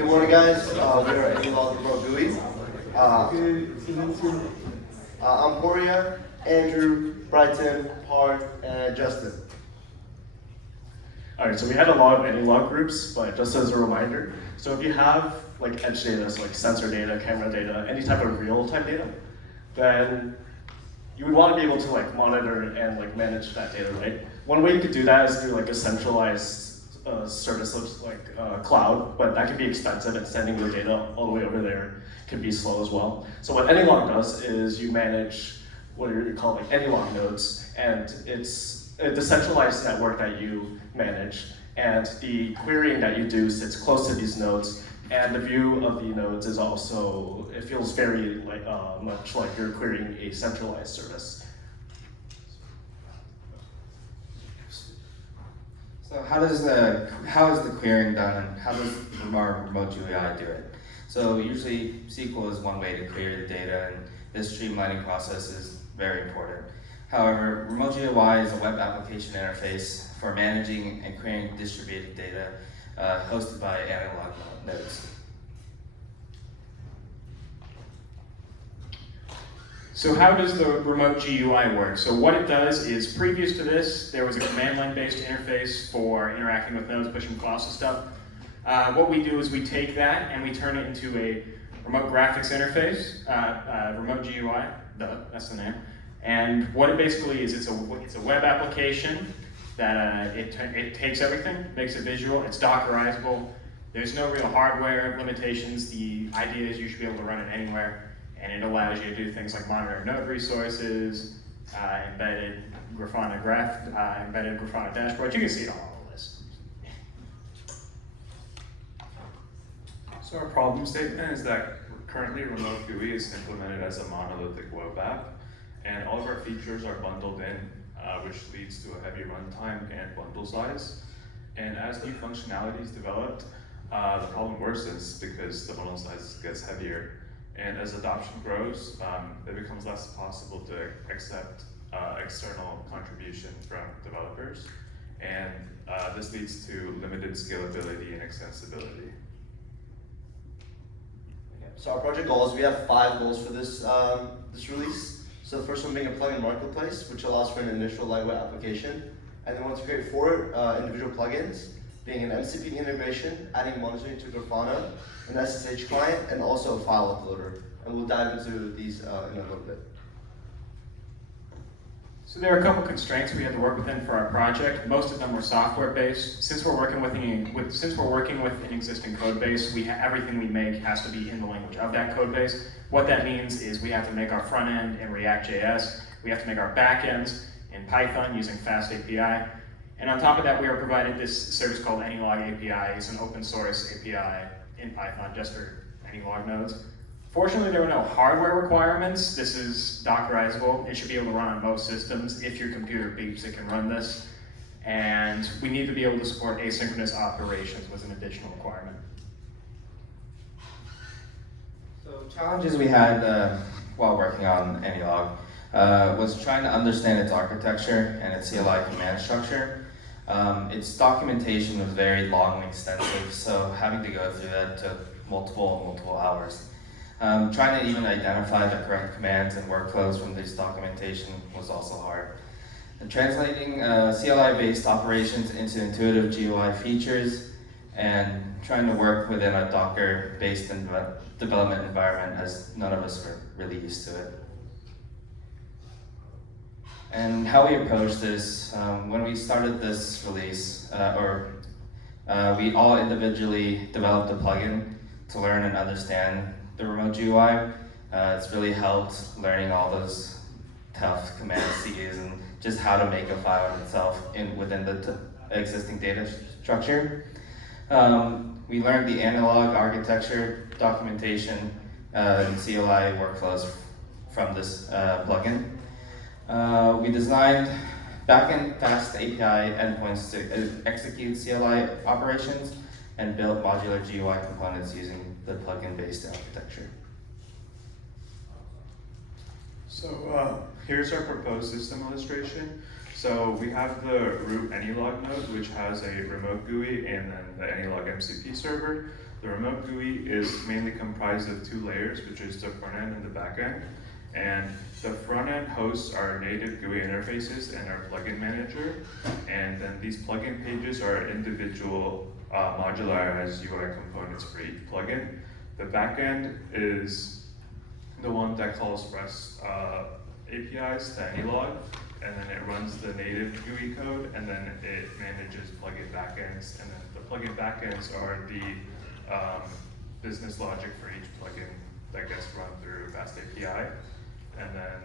Good morning, guys. We are AnyLog Remote GUI. I'm Poria, Andrew, Brighton, Park, and Justin. All right, so we had a lot of AnyLog groups, but just as a reminder, so if you have like edge data, so like sensor data, camera data, any type of real-time data, then you would want to be able to like monitor and like manage that data, right? One way you could do that is through like a centralized service of like cloud, but that can be expensive, and sending your data all the way over there can be slow as well. So what AnyLog does is you manage what you call like AnyLog nodes, and it's a decentralized network that you manage, and the querying that you do sits close to these nodes, and the view of the nodes is also, it feels very like much like you're querying a centralized service. So how is the querying done, and how does our remote GUI do it? So usually SQL is one way to query the data, and this streamlining process is very important. However, remote GUI is a web application interface for managing and querying distributed data hosted by AnyLog nodes. So how does the remote GUI work? So what it does is, previous to this, there was a command line based interface for interacting with nodes, pushing files and stuff. What we do is we take that and we turn it into a remote graphics interface, remote GUI, that's the name. And what it basically is, it's a web application that it takes everything, makes it visual, it's Dockerizable. There's no real hardware limitations. The idea is you should be able to run it anywhere. And it allows you to do things like monitor node resources, embedded Grafana dashboards. You can see it all on the list. So our problem statement is that currently remote GUI is implemented as a monolithic web app, and all of our features are bundled in, which leads to a heavy runtime and bundle size. And as new functionality is developed, the problem worsens because the bundle size gets heavier. And as adoption grows, it becomes less possible to accept external contribution from developers. And this leads to limited scalability and extensibility. So our project goals, we have 5 goals for this release. So the first one being a plugin marketplace, which allows for an initial lightweight application. And then we want to create 4 individual plugins, being an MCP integration, adding monitoring to Grafana, an SSH client, and also a file uploader. And we'll dive into these in a little bit. So there are a couple constraints we had to work within for our project. Most of them were software-based. Since we're working with an existing code base, everything we make has to be in the language of that code base. What that means is we have to make our front end in React.js. We have to make our back ends in Python using Fast API. And on top of that, we are provided this service called AnyLog API. It's an open source API in Python just for AnyLog nodes. Fortunately, there were no hardware requirements. This is Dockerizable. It should be able to run on most systems. If your computer beeps, it can run this. And we need to be able to support asynchronous operations was an additional requirement. So challenges we had while working on AnyLog was trying to understand its architecture and its CLI command structure. Its documentation was very long and extensive, so having to go through that took multiple hours. Trying to even identify the correct commands and workflows from this documentation was also hard. And translating CLI-based operations into intuitive GUI features and trying to work within a Docker-based development environment, as none of us were really used to it. And how we approached this, when we started this release, we all individually developed a plugin to learn and understand the remote GUI. It's really helped learning all those tough commands to use and just how to make a file in itself within the existing data structure. We learned the AnyLog architecture, documentation, and CLI workflows from this plugin. We designed backend fast API endpoints to execute CLI operations and build modular GUI components using the plugin-based architecture. So here's our proposed system illustration. So we have the root AnyLog node, which has a remote GUI and then the AnyLog MCP server. The remote GUI is mainly comprised of two layers, which is the front end and the back end. And the front end hosts our native GUI interfaces and our plugin manager. And then these plugin pages are individual modularized UI components for each plugin. The back end is the one that calls REST APIs to AnyLog, and then it runs the native GUI code, and then it manages plugin backends, and then the plugin backends are the business logic for each plugin that gets run through Fast API. And then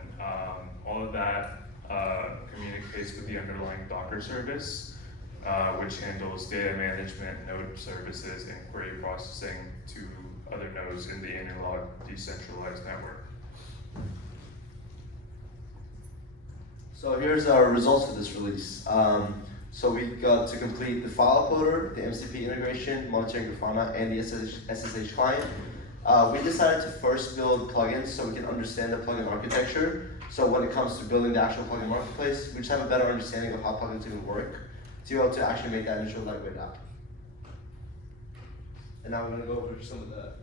all of that communicates with the underlying Docker service, which handles data management, node services, and query processing to other nodes in the AnyLog decentralized network. So here's our results for this release. So we got to complete the file uploader, the MCP integration, monitoring Grafana, and the SSH client. We decided to first build plugins so we can understand the plugin architecture. So when it comes to building the actual plugin marketplace, we just have a better understanding of how plugins even work to be able to actually make that initial lightweight app. And now we're going to go over some of the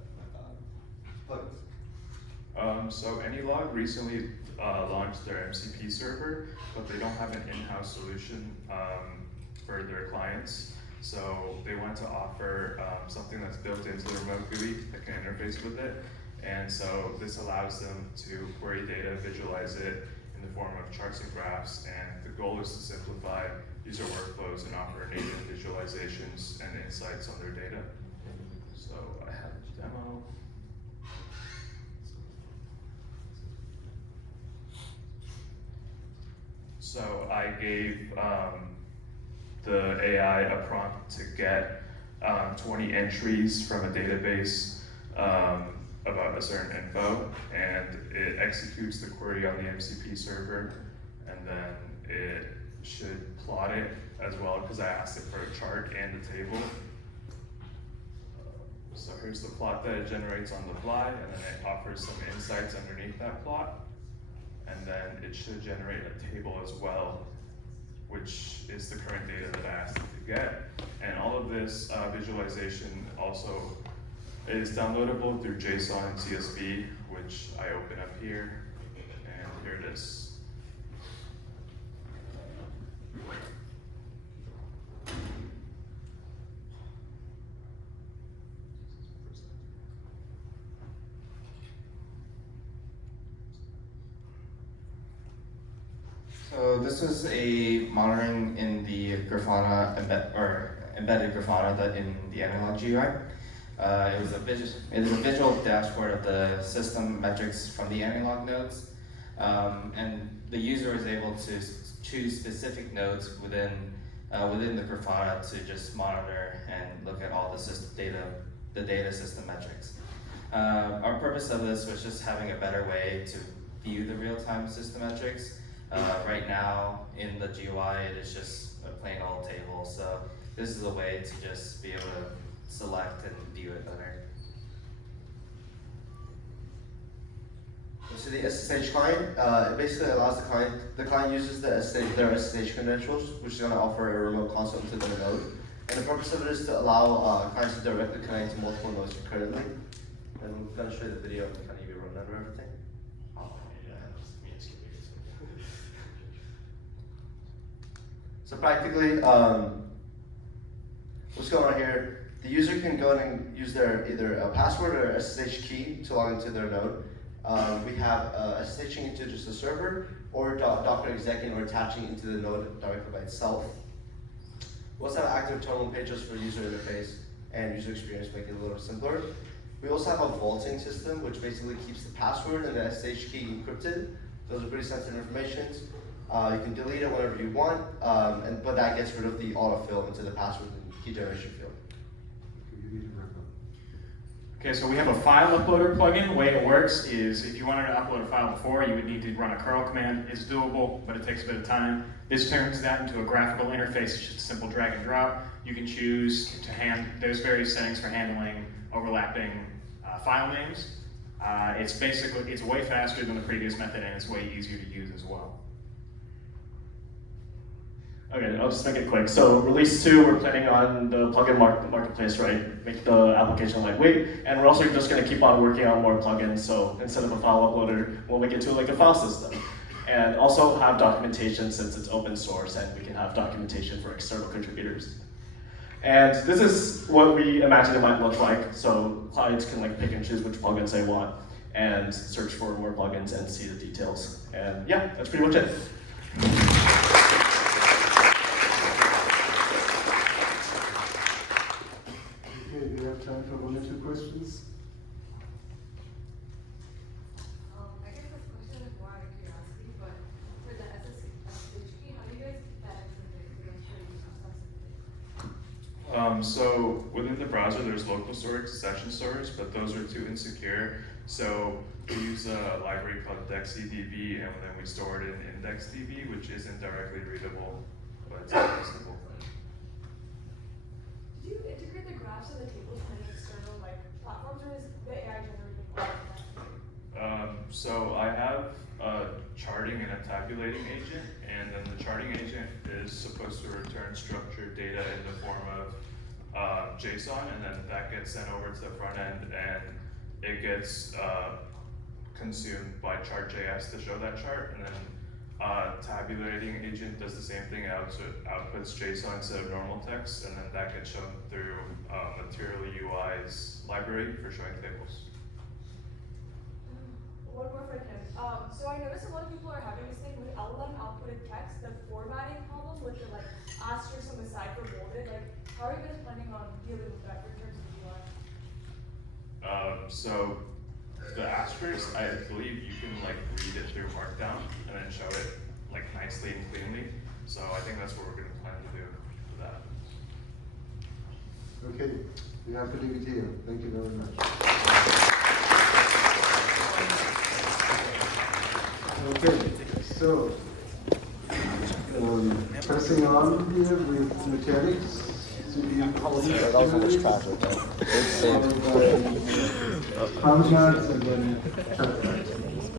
plugins. So AnyLog recently launched their MCP server, but they don't have an in-house solution for their clients. So they want to offer something that's built into the remote GUI that can interface with it. And so this allows them to query data, visualize it in the form of charts and graphs. And the goal is to simplify user workflows and offer native visualizations and insights on their data. So I have a demo. So I gave the AI a prompt to get 20 entries from a database about a certain info, and it executes the query on the MCP server, and then it should plot it as well, because I asked it for a chart and a table. So here's the plot that it generates on the fly, and then it offers some insights underneath that plot. And then it should generate a table as well, which is the current data that I asked it to get. And all of this visualization also is downloadable through JSON and CSV, which I open up here, and here it is. So this was a monitoring in the Grafana embedded Grafana that in the AnyLog GUI. It was a visual dashboard of the system metrics from the AnyLog nodes, and the user was able to choose specific nodes within the Grafana to just monitor and look at all the data system metrics. Our purpose of this was just having a better way to view the real-time system metrics. Right now in the GUI, it is just a plain old table, so this is a way to just be able to select and view it better. So the SSH client, it basically allows the client uses their SSH credentials, which is going to offer a remote console into the node. And the purpose of it is to allow clients to directly connect to multiple nodes concurrently. And we're going to show you the video and kind of give you a rundown of everything. So practically, what's going on here, the user can go and use their either a password or SSH key to log into their node. We have SSHing into just the server, or Docker execing or attaching into the node directly by itself. We also have active terminal pages for user interface and user experience, make it a little simpler. We also have a vaulting system, which basically keeps the password and the SSH key encrypted. Those are pretty sensitive information. You can delete it whenever you want, but that gets rid of the autofill into the password and key generation field. Okay, so we have a file uploader plugin. The way it works is if you wanted to upload a file before, you would need to run a curl command. It's doable, but it takes a bit of time. This turns that into a graphical interface. It's just a simple drag and drop. You can choose to there's various settings for handling overlapping file names. It's way faster than the previous method, and it's way easier to use as well. Okay, I'll just make it quick. So release 2, we're planning on the plugin marketplace, right? Make the application lightweight, and we're also just going to keep on working on more plugins. So instead of a file uploader, we'll make it to like a file system, and also have documentation since it's open source, and we can have documentation for external contributors. And this is what we imagine it might look like. So clients can like pick and choose which plugins they want, and search for more plugins and see the details. And yeah, that's pretty much it. Okay, do we have time for 1 or 2 questions? I guess this question is more out of curiosity, but for the SSH, how do you guys keep that So within the browser, there's local storage, session storage, but those are too insecure. So we use a library called DexyDB, and then we store it in IndexedDB, which isn't directly readable, but it's accessible. Did you integrate the graphs and the tables from any external platforms, or is the AI generating all of that? So I have a charting and a tabulating agent, and then the charting agent is supposed to return structured data in the form of JSON, and then that gets sent over to the front end, and it gets consumed by chart.js to show that chart, and then tabulating agent does the same thing, outputs JSON instead of normal text, and then that gets shown through Material UI's library for showing tables. One more for Tim. So I noticed a lot of people are having this thing with LLM outputted text, the formatting problem with the asterisks on the side for bolded. How are you guys planning on dealing with that in terms of UI? So the asterisk, I believe you can read it through Markdown and then show it nicely and cleanly. So I think that's what we're going to plan to do for that. Okay, we have to leave it here. Thank you very much. Okay, so pressing on here with mechanics. Power charts and then